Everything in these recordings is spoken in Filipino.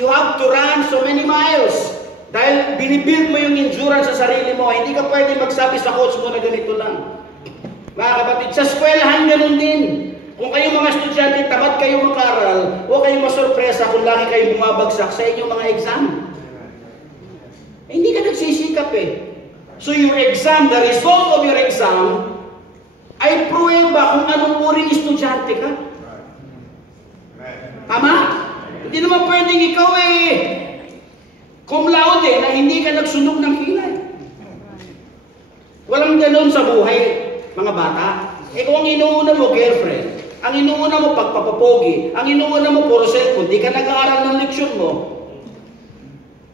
You have to run so many miles. Dahil binibuild mo yung endurance sa sarili mo, hindi ka pwede magsabi sa coach mo na ganito lang. Mga kapatid, sa eskwelahan ganun din. Kung kayo mga estudyante, tamad kayo mag-aral, huwag kayong masurpresa kung lagi kayo bumabagsak sa inyong mga exam. Hindi ka nagsisikap eh. So your exam, the result of your exam, ay pruweba kung anong uring estudyante ka. Tama? Hindi naman pwedeng ikaw cum laude na hindi ka nagsunog ng kilay. Walang ganun sa buhay, mga bata. Kung ang inuuna mo, girlfriend, ang inuuna mo, pagpapapogi, ang inuuna mo, puro cellphone, di ka nag-aaral ng leksyon mo,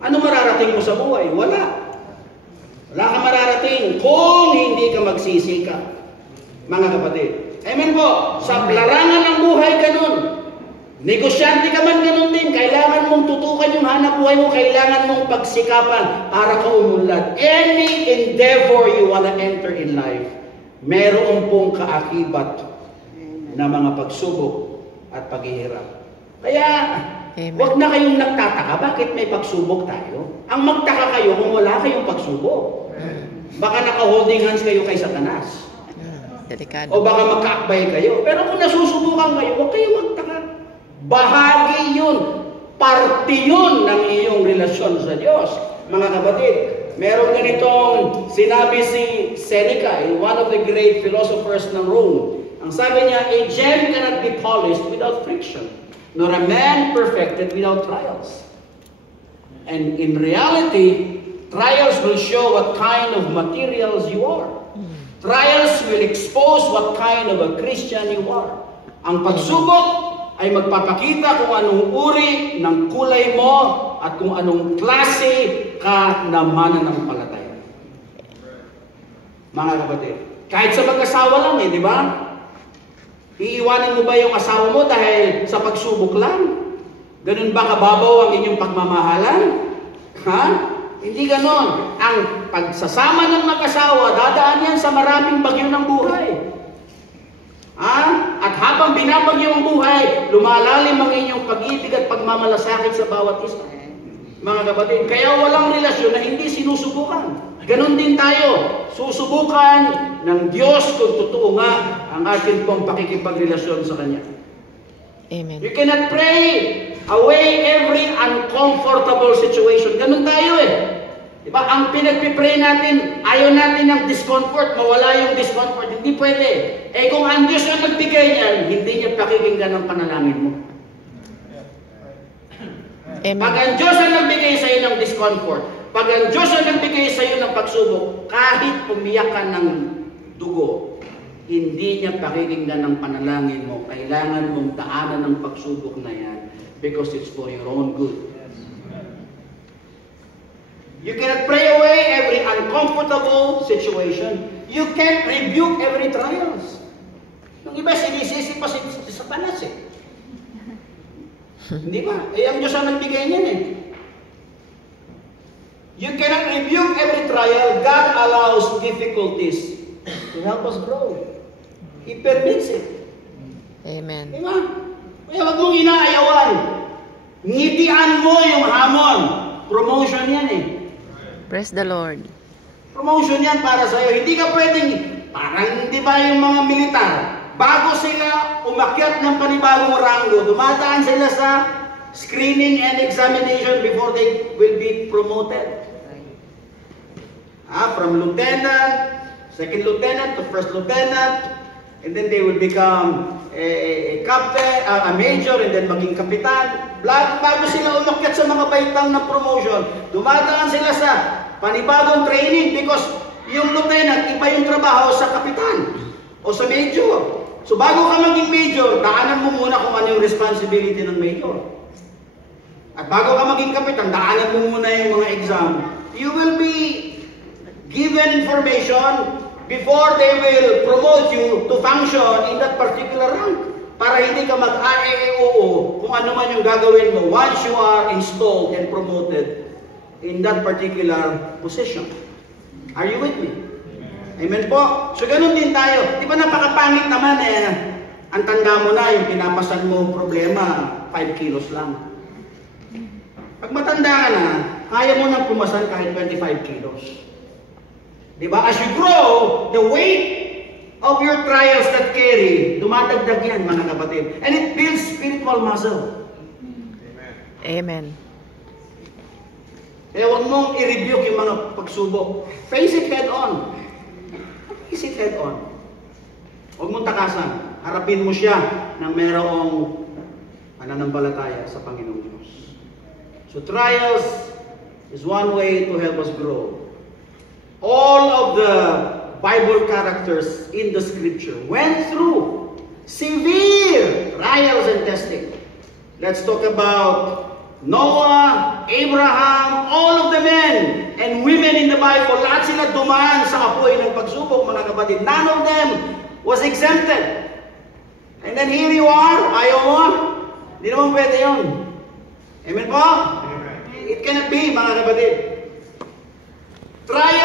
ano mararating mo sa buhay? Wala. Wala ka mararating kung hindi ka magsisikap, mga kapatid. Amen po. Sa larangan ng buhay, ganun. Negosyante ka man, ganun din. Kailangan mong tutukan yung hanap buhay mo. Kailangan mong pagsikapan para ka umunlad. Any endeavor you want to enter in life, meron pong kaakibat na mga pagsubok at paghihirap. Kaya, huwag na kayong nagtataka. Bakit may pagsubok tayo? Ang magtaka kayo kung wala kayong pagsubok. Baka naka-holding hands kayo kay Satanas. Delikado. O baka magkaakbay kayo. Pero kung nasusubukan kayo, huwag kayong magtaka. Bahagi yun. Parte yun ng iyong relasyon sa Diyos. Mga kapatid, meron ganitong sinabi si Seneca, one of the great philosophers ng Rome. Ang sabi niya, a gem cannot be polished without friction, nor a man perfected without trials. And in reality, trials will show what kind of materials you are. Trials will expose what kind of a Christian you are. Ang pagsubok ay magpapakita kung anong uri ng kulay mo at kung anong klase ka na mananampalataya. Mga kapatid, kahit sa mag-asawa lang di ba? Iiwanan mo ba yung asawa mo dahil sa pagsubok lang? Ganun ba kababaw ang inyong pagmamahalan? Ha? Hindi ganon. Ang pagsasama ng mag-asawa, dadaan yan sa maraming bagyo ng buhay. At habang binabagyo ang buhay, lumalalim ang inyong pag-ibig at pagmamalasakit sa bawat isa. Mga kapatid, kaya walang relasyon na hindi sinusubukan. Ganon din tayo. Susubukan ng Diyos kung totoo nga ang ating pong pakikipagrelasyon sa Kanya. Amen. You cannot pray away every uncomfortable situation. Ganon tayo Diba? Ang pinagpipray natin, ayaw natin ng discomfort, mawala yung discomfort. Hindi pwede. Kung ang Diyos ang nagbigay niyan, hindi niya pakikinggan ang panalangin mo. Amen. Pag ang Diyos ang nagbigay sa iyo ng discomfort, pag ang Diyos ang nagbigay sa iyo ng pagsubok, kahit umiyak ka ng dugo, hindi niya pakikinggan ang panalangin mo. Kailangan mong daanan ng pagsubok na yan because it's for your own good. You cannot pray away every uncomfortable situation. You can't rebuke every trials. Yung iba, sinisisi pa si Satanas Hindi ba? Ang Diyos ang nagbigay niyan You cannot rebuke every trial. God allows difficulties to help us grow. He permits it. Amen. Di ba? Kaya wag mong inaayawan. Ngitian mo yung hamon. Promotion yan Praise the Lord. Promotion yan para sa'yo. Hindi ka pwedeng, parang di ba yung mga militar, bago sila umakyat ng panibagong ranggo, dumadaan sila sa screening and examination before they will be promoted. From lieutenant, second lieutenant to first lieutenant, and then they will become a captain, a major, and then maging kapitan. Bago sila umakyat sa mga baitang ng promotion, dumadaan sila sa panibagong training because yung lieutenant, iba yung trabaho sa kapitan o sa major. So bago ka maging major, daanan mo muna kung ano yung responsibility ng major. At bago ka maging kapitan, daanan mo muna yung mga exam. You will be given information before they will promote you to function in that particular rank. Para hindi ka mag-AEOO kung ano man yung gagawin mo once you are installed and promoted in that particular position. Are you with me? Amen po. So ganun din tayo. Di ba napakapangit naman ang tanda mo na yung pinapasan mo problema, 5 kilos lang. Pag matanda ka na, kaya mo nang pumasan kahit 25 kilos. Diba? As you grow, the weight of your trials that carry, dumadagdag yan, mga kapatid. And it builds spiritual muscle. Amen. Kaya huwag mong i-rebuke yung mga pagsubok. Face it head on. Face it head on. Huwag mong takasan. Harapin mo siya na merong pananampalataya sa Panginoong Diyos. So trials is one way to help us grow. All of the Bible characters in the scripture went through severe trials and testing. Let's talk about Noah, Abraham, all of the men and women in the Bible. Lahat sila dumaan sa apoy ng pagsubok, mga kapatid. None of them was exempted. And then here you are, ayaw mo? Hindi naman pwede yun. Amen po? It cannot be, mga kapatid. Trial